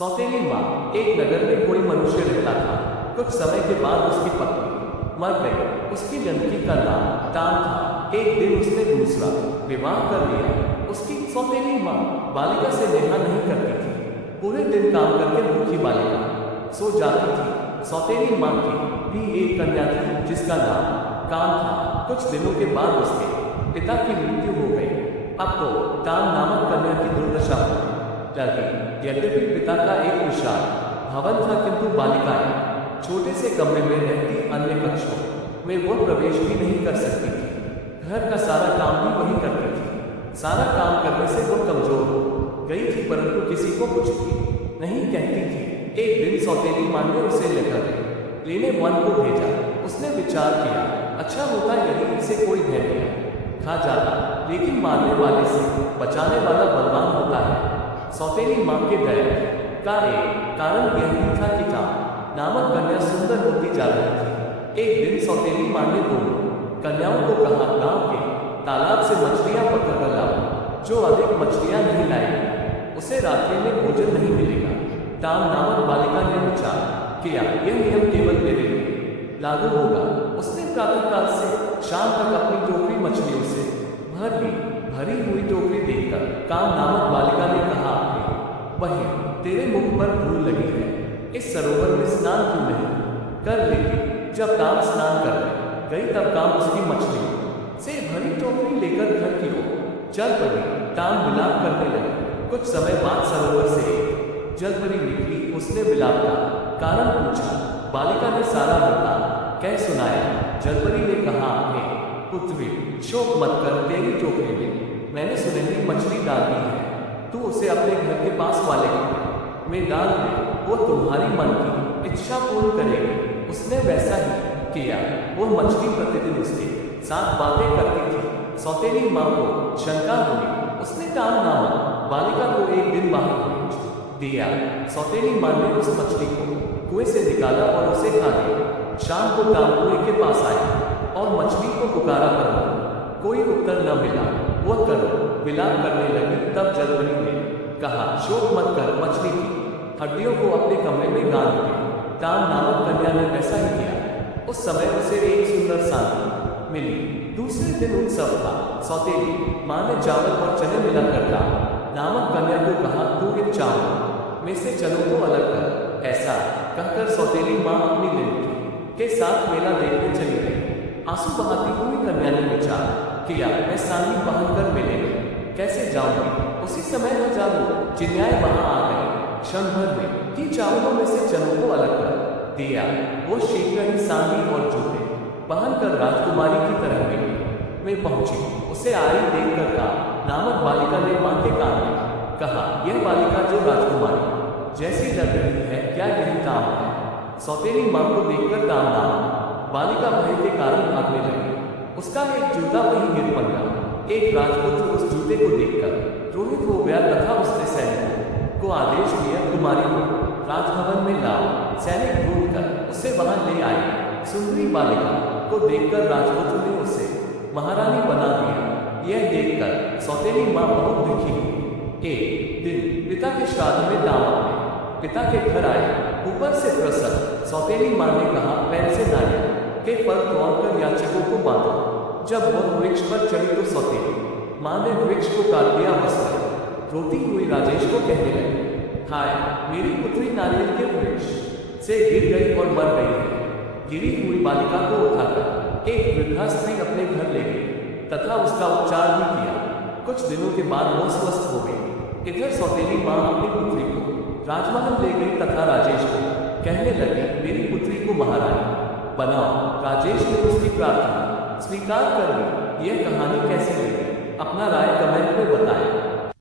सौतेली माँ। एक नगर में कोई मनुष्य रहता था। कुछ समय के बाद उसकी पत्नी मर गई। उसकी लड़की का नाम टाम था। एक दिन उसने दूसरा विवाह कर लिया। उसकी सौतेली माँ बालिका से नेहा नहीं करती थी। पूरे दिन काम करके भूखी बालिका सो जाती थी। सौतेली माँ की भी एक कन्या थी जिसका नाम काम था। कुछ दिनों के बाद उसके पिता की मृत्यु हो गई। अब तो टाम नामक कन्या की दुर्दशा हुई लगी। यद्यपि पिता का एक विशाल भवन था, किंतु बालिकाएं छोटे से कमरे में रहती। अन्य कक्षों में वो प्रवेश भी नहीं कर सकती थी। घर का सारा काम भी वही करती थी। सारा काम करने से वो कमजोर हो गई थी, परंतु किसी को कुछ भी नहीं कहती थी। एक दिन सौतेली माँ ने उसे लेकर लेने वन को भेजा। उसने विचार किया, अच्छा होता यदि इसे कोई भेड़िया खा जाता, लेकिन मारने वाले से बचाने वाला बलवान होता है। सौतेली माँ के डर का एक कारण यह भी था कि टाम नामक कन्या सुंदर होती जा रही थी। एक दिन सौतेली माँ ने दोनों कन्याओं को कहा, गांव के तालाब से मछलियां पकड़कर लाओ। जो अधिक मछलियां नहीं लाएगी उसे रात्रि में भोजन नहीं मिलेगा। टाम नामक बालिका ने विचार किया, यह नियम केवल मेरे लिए लागू होगा। उसने प्रातःकाल से शाम तक अपनी टोकरी मछलियों से भर ली। भरी हुई टोकरी देखकर काम नामक बालिका ने कहा, बहन, तेरे मुख पर धूल लगी है, इस सरोवर में स्नान क्यों नहीं कर लेती। जब काम स्नान कर गई तब काम उसकी मछलियों से भरी टोकरी लेकर घर की ओर चल पड़ी। काम विलाप करने लगी। कुछ समय बाद सरोवर से जलपरी निकली। उसने विलाप का कारण पूछा। बालिका ने सारा वृत्तांत कह सुनाया। जलपरी ने कहा, हे पुत्री, शोक मत कर, तेरी टोकरी में मैंने सुनहरी मछली डाल दी है। तू उसे अपने घर के पास वाले में डाल दे, वो तुम्हारी मन की इच्छा पूर्ण करेगी। उसने वैसा ही किया। वो मछली प्रतिदिन उसके साथ बातें करती थी। सौतेली माँ को शंका हुई। उसने टाम नामक बालिका को एक दिन बाहर भेज दिया। सौतेली माँ ने उस मछली को कुएं से निकाला और उसे खा लिया। शाम को टाम कुएं के पास आया और मछली को पुकारा, परंतु कोई उत्तर न मिला। वो विलाप करने लगी। तब जलपरी ने कहा, शोक मत कर, मछली की हड्डियों को अपने कमरे में गाड़ दे। टाम नामक कन्या ने वैसा ही किया। उस समय उसे एक सुंदर सांप मिली। दूसरे दिन उत्सव था। सौतेली माँ ने चावल और चने मिलाकर टाम नामक कन्या को कहा, तू इन चावलों में से चनों को अलग कर। ऐसा कहकर सौतेली माँ अपनी लड़की के साथ मेला देखने चली गई। आंसू बहाती हुई कन्या ने विचार किया, मैं सांगी पहनकर मेले में कैसे जाऊंगी। उसी समय हजारों चिड़ियाएं वहां आ गई। क्षण भर में कि चावलों में से चनों को अलग कर दिया। वो शीघ्र ही सांगी और जूते पहनकर राजकुमारी की तरह मेले में पहुंची। उसे आई देखकर का नामक बालिका ने माँ के कान में कहा, यह बालिका जो राजकुमारी जैसी लग रही है, क्या यही टाम है। सौतेली माँ को देखकर टाम नामक बालिका भय के कारण भागने लगी। उसका एक जूता वहीं गिर पड़ा। एक राजपुत्र उस जूते को देखकर क्रोधित हो गया तथा उसने सैनिकों को आदेश दिया, कुमारी को राजभवन में लाओ। सैनिक ढूंढकर उसे वहां ले आए। सुंदरी बालिका को देखकर राजपुत्र ने उसे महारानी बना दिया। यह देखकर सौतेली माँ बहुत दुखी हुई। एक दिन पिता के श्राद्ध में टाम अपने पिता के घर आए। ऊपर से प्रसन्न सौतेली माँ ने कहा, पैर से नारियल के फल तोड़कर याचकों को बांटो। जब वह वृक्ष पर चढ़ी तो सौतेली माँ ने वृक्ष को काट दिया। वस्त्र रोती हुई राजेश को कहने लगी, हाय, मेरी पुत्री नारियल के वृक्ष से गिर गई और मर गई है। गिरी हुई बालिका को उठाकर एक वृद्धा स्त्री अपने घर ले गई तथा उसका उपचार भी किया। कुछ दिनों के बाद वो स्वस्थ हो गई। इधर सौतेली माँ अपनी पुत्री को राजमहल ले गई तथा राजेश को कहने लगी, मेरी पुत्री को महारानी बनाओ। राजेश ने उसकी प्रार्थना स्वीकार कर ली। यह कहानी कैसी लगी अपना राय कमेंट में बताएं।